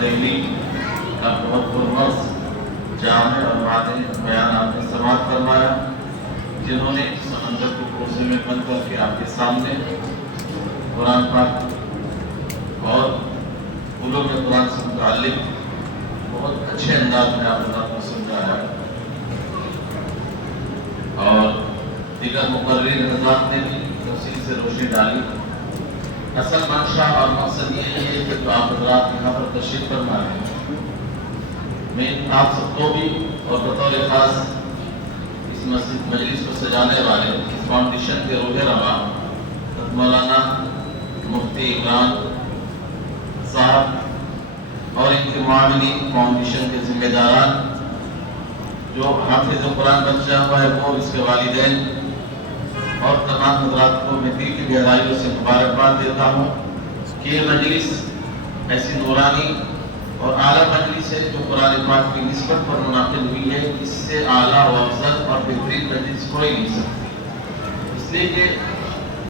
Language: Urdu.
دہلی کا بہت پرمرز جامع اور واضح بیان آپ نے سماعت فرمایا، جنہوں نے سمندر کو کوسے میں بند کر کے آپ کے سامنے قرآن پاک اور علوم قرآن سے متعلق بہت اچھے انداز میں آپ اللہ کو سمجھایا، اور دیگر مقررین حضرات نے بھی تفصیل سے روشنی ڈالی۔ اصل منشا اور مقصد یہ ہے کہ جو آپ حضرات یہاں پر تشریف فرما رہے ہیں، میں آپ سب کو بھی اور بطور خاص اس مسجد مجلس کو سجانے والے اس فاؤنڈیشن کے روح رواں مولانا مفتی عمران صاحب اور ان کے معاونین، فاؤنڈیشن کے ذمہ داران، جو حافظ قرآن بچہ ہوا ہے وہ، اس کے والدین اور تمام حضرات کو میں دل کی گہرائیوں سے مبارکباد دیتا ہوں کہ یہ مجلس ایسی نورانی اور اعلیٰ مجلس ہے جو قرآن پاک کی نسبت پر منعقد ہوئی ہے۔ اس سے اعلیٰ و افضل اور بہترین مجلس کوئی نہیں سکتی، اس لیے کہ